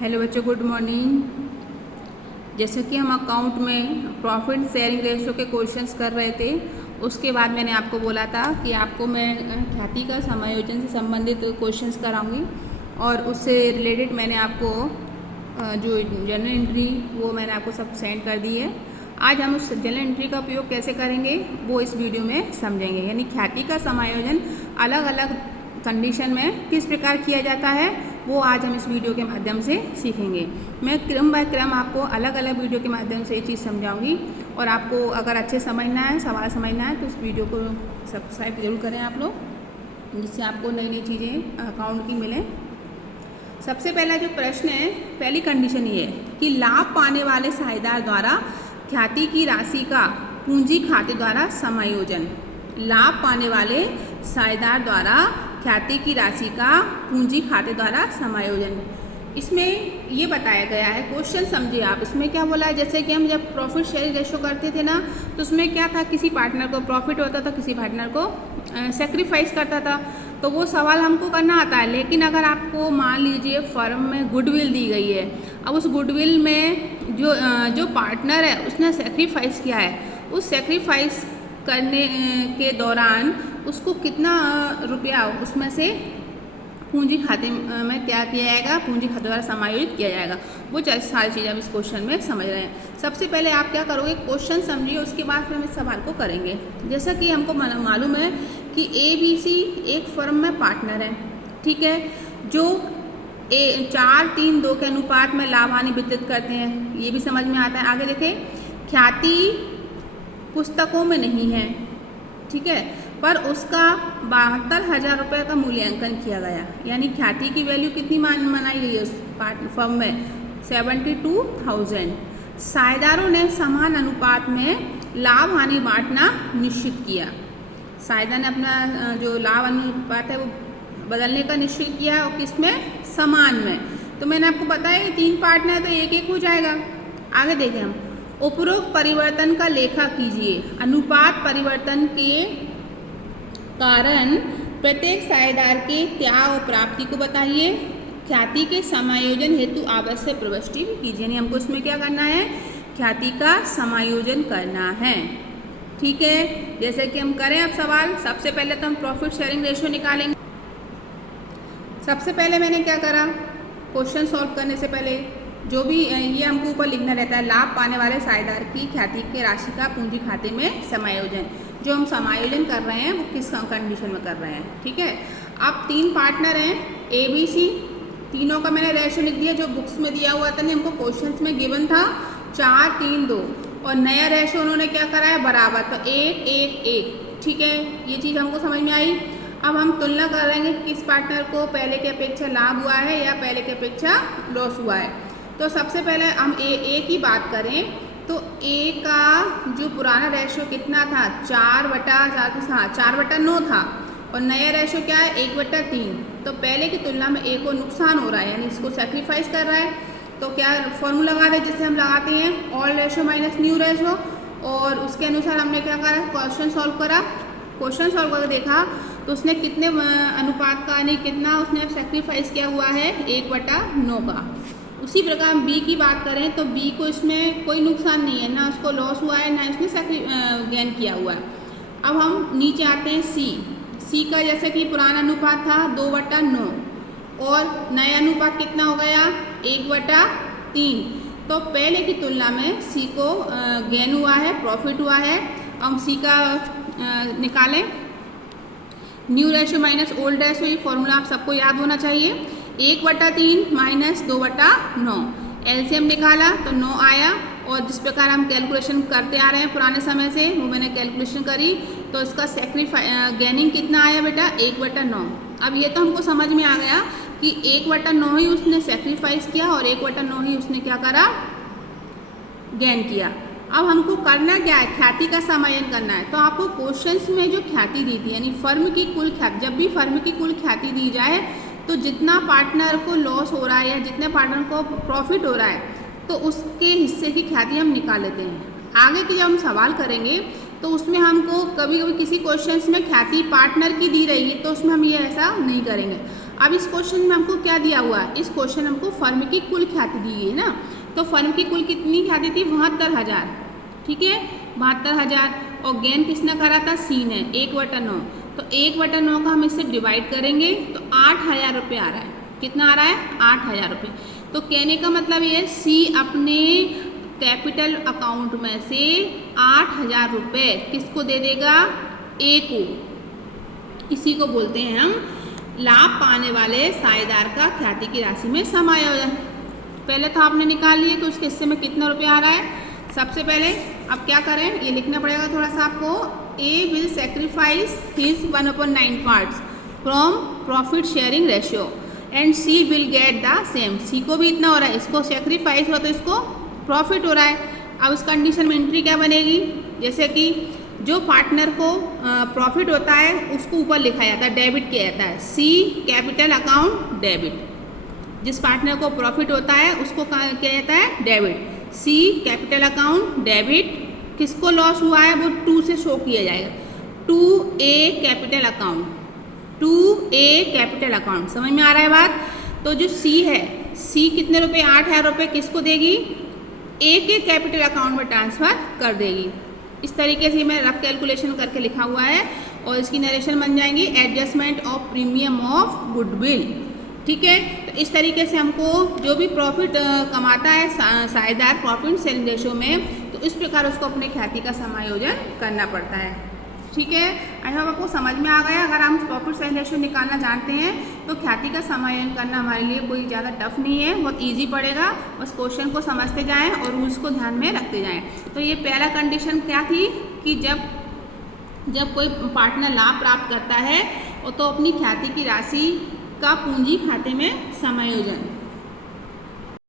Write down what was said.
Hello बच्चों, good morning. जैसे कि हम अकाउंट में प्रॉफिट शेयरिंग रेशियो के क्वेश्चंस कर रहे थे, उसके बाद मैंने आपको बोला था कि आपको मैं ख्याति का समायोजन से संबंधित क्वेश्चंस कराऊंगी और उससे रिलेटेड मैंने आपको जो जनरल एंट्री वो मैंने आपको सब सेंड कर दी है। आज हम उस जनरल एंट्री का उपयोग कैसे करेंगे वो इस वीडियो में समझेंगे। यानी ख्याति का समायोजन अलग अलग कंडीशन में किस प्रकार किया जाता है वो आज हम इस वीडियो के माध्यम से सीखेंगे। मैं क्रम बाय क्रम आपको अलग अलग वीडियो के माध्यम से ये चीज़ समझाऊंगी और आपको अगर अच्छे समझना है, सवाल समझना है तो इस वीडियो को सब्सक्राइब जरूर करें आप लोग, जिससे आपको नई नई चीज़ें अकाउंट की मिलें। सबसे पहला जो प्रश्न है, पहली कंडीशन ये है कि लाभ पाने वाले साझेदार द्वारा ख्याति की राशि का पूंजी खाते द्वारा समायोजन। लाभ पाने वाले साझेदार द्वारा ख्याति की राशि का पूंजी खाते द्वारा समायोजन। इसमें ये बताया गया है, क्वेश्चन समझिए आप। इसमें क्या बोला है, जैसे कि हम जब प्रॉफिट शेयरिंग रेशियो करते थे ना, तो उसमें क्या था, किसी पार्टनर को प्रॉफिट होता था, किसी पार्टनर को सेक्रीफाइस करता था। तो वो सवाल हमको करना आता है। लेकिन अगर आपको मान लीजिए फर्म में गुडविल दी गई है, अब उस गुडविल में जो पार्टनर है उसने सेक्रीफाइस किया है, उस सेक्रीफाइस करने के दौरान उसको कितना रुपया उसमें से पूंजी खाते में क्या किया जाएगा, पूंजी खाते द्वारा समायोजित किया जाएगा। वो सारी चीज़ें हम इस क्वेश्चन में समझ रहे हैं। सबसे पहले आप क्या करोगे, क्वेश्चन समझिए, उसके बाद फिर हम इस सवाल को करेंगे। जैसा कि हमको मालूम है कि ABC एक फर्म में पार्टनर है, ठीक है, जो 4-3-2 के अनुपात में लाभ हानि वितरित करते हैं, ये भी समझ में आता है। आगे देखें, ख्याति पुस्तकों में नहीं है, ठीक है, पर उसका 72,000 रुपये का मूल्यांकन किया गया। यानी ख्याति की वैल्यू कितनी मनाई गई है उस फर्म में, 72,000। साझेदारों ने समान अनुपात में लाभ हानि बांटना निश्चित किया। साझेदार ने अपना जो लाभ अनुपात है वो बदलने का निश्चित किया, और किसमें, समान में। तो मैंने आपको बताया कि 3 पार्टनर है तो एक एक हो जाएगा। आगे देखें हम, उपरोक्त परिवर्तन का लेखा कीजिए। अनुपात परिवर्तन के कारण प्रत्येक साझेदार के त्याग और प्राप्ति को बताइए। ख्याति के समायोजन हेतु आवश्यक प्रविष्टि भी कीजिए। यानी हमको इसमें क्या करना है, ख्याति का समायोजन करना है, ठीक है। जैसे कि हम करें अब सवाल। सबसे पहले तो हम प्रॉफिट शेयरिंग रेशियो निकालेंगे। सबसे पहले मैंने क्या करा, क्वेश्चन सॉल्व करने से पहले जो भी ये हमको ऊपर लिखना रहता है, लाभ पाने वाले साझेदार की ख्याति के राशि का पूंजी खाते में समायोजन। जो हम समायोजन कर रहे हैं वो किस कंडीशन में कर रहे हैं, ठीक है। अब 3 पार्टनर हैं ABC, तीनों का मैंने रेशियो लिख दिया जो बुक्स में दिया हुआ था, नहीं हमको क्वेश्चंस में गिवन था 4-3-2, और नया रेशियो उन्होंने क्या करा है, बराबर, तो 1-1-1, ठीक है। ये चीज़ हमको समझ में आई। अब हम तुलना करेंगे किस पार्टनर को पहले की अपेक्षा लाभ हुआ है या पहले की अपेक्षा लॉस हुआ है। तो सबसे पहले हम ए की बात करें तो A का जो पुराना रेशियो कितना था, 4/9 था, और नया रेशियो क्या है, 1/3। तो पहले की तुलना में A को नुकसान हो रहा है, यानी इसको सेक्रीफाइस कर रहा है। तो क्या फॉर्मूला लगा दे, जिससे हम लगाते हैं all ratio minus new ratio, और उसके अनुसार हमने क्या करा, क्वेश्चन सॉल्व करा। क्वेश्चन सॉल्व करके देखा तो उसने कितने अनुपात का, यानी कितना उसने सेक्रीफाइस किया हुआ है, 1/9 का। उसी प्रकार हम B की बात करें तो B को इसमें कोई नुकसान नहीं है, ना उसको लॉस हुआ है, ना इसने गेन किया हुआ है। अब हम नीचे आते हैं C का, जैसे कि पुराना अनुपात था 2/9 और नया अनुपात कितना हो गया, 1/3। तो पहले की तुलना में C को गेन हुआ है, प्रॉफिट हुआ है। हम C का निकालें, new ratio minus old ratio, ये फॉर्मूला आप सबको याद होना चाहिए। 1/3 माइनस 2/9, एलसीएम निकाला तो 9 आया, और जिस प्रकार हम कैलकुलेशन करते आ रहे हैं पुराने समय से, वो मैंने कैलकुलेशन करी, तो इसका गेनिंग कितना आया बेटा, 1/9। अब ये तो हमको समझ में आ गया कि 1/9 ही उसने सेक्रीफाइस किया और 1/9 ही उसने क्या करा, गेन किया। अब हमको करना क्या है, ख्याति का समायोजन करना है। तो आपको क्वेश्चंस में जो ख्याति दी थी, यानी फर्म की कुल ख्याति, जब भी फर्म की कुल ख्याति दी जाए तो जितना पार्टनर को लॉस हो रहा है या जितने पार्टनर को प्रॉफिट हो रहा है, तो उसके हिस्से की ख्याति हम निकाल लेते हैं। आगे की जब हम सवाल करेंगे तो उसमें हमको कभी कभी किसी क्वेश्चंस में ख्याति पार्टनर की दी रहेगी, तो उसमें हम ये ऐसा नहीं करेंगे। अब इस क्वेश्चन में हमको क्या दिया हुआ है, इस क्वेश्चन हमको फर्म की कुल ख्याति दी गई है ना, तो फर्म की कुल कितनी ख्याति थी, 72,000, ठीक है 72,000, और गेन किसने करा था, सी ने, 1/9, तो 1/9 का हम इससे डिवाइड करेंगे तो 8,000 रुपये आ रहा है, कितना आ रहा है, 8,000 रुपये। तो कहने का मतलब ये सी अपने कैपिटल अकाउंट में से 8,000 रुपये किसको दे देगा, ए को, इसी को बोलते हैं हम लाभ पाने वाले साझेदार का ख्याति की राशि में समायोजन। पहले तो आपने निकाल लिए कि उसके हिस्से में कितना रुपया आ रहा है। सबसे पहले अब क्या करें, ये लिखना पड़ेगा थोड़ा सा आपको, A will sacrifice his 1/9 parts from profit sharing ratio and C will get the same. C को भी इतना हो रहा है, इसको सेक्रीफाइस हुआ तो इसको प्रॉफिट हो रहा है। अब उस कंडीशन में एंट्री क्या बनेगी, जैसे कि जो पार्टनर को प्रॉफिट होता है उसको ऊपर लिखा जाता है, डेबिट किया जाता है, सी कैपिटल अकाउंट डेबिट। जिस पार्टनर को प्रॉफिट होता है उसको किया जाता है डेबिट, सी कैपिटल अकाउंट डेबिट। किसको लॉस हुआ है वो 2 से शो किया जाएगा, 2A capital account, 2A capital account. समझ में आ रहा है बात। तो जो सी है, सी कितने रुपए, 8,000 रुपये किसको देगी, ए के कैपिटल अकाउंट में ट्रांसफ़र कर देगी। इस तरीके से मैं रफ कैलकुलेशन करके लिखा हुआ है और इसकी नरेशन बन जाएंगी adjustment of premium of goodwill, ठीक है। तो इस तरीके से हमको जो भी प्रॉफिट कमाता है साझेदार प्रॉफिट शेयरिंग रेशियो में, तो इस प्रकार उसको अपने ख्याति का समायोजन करना पड़ता है, ठीक है। आई होप आपको समझ में आ गया। अगर हम प्रॉफिट शेयरिंग रेशियो निकालना जानते हैं तो ख्याति का समायोजन करना हमारे लिए कोई ज़्यादा टफ नहीं है, बहुत ईजी पड़ेगा। बस क्वेश्चन को समझते जाएँ और रूल्स को ध्यान में रखते जाएँ। तो ये पहला कंडीशन क्या थी कि जब कोई पार्टनर लाभ प्राप्त करता है और तो अपनी ख्याति की राशि का पूंजी खाते में समायोजन,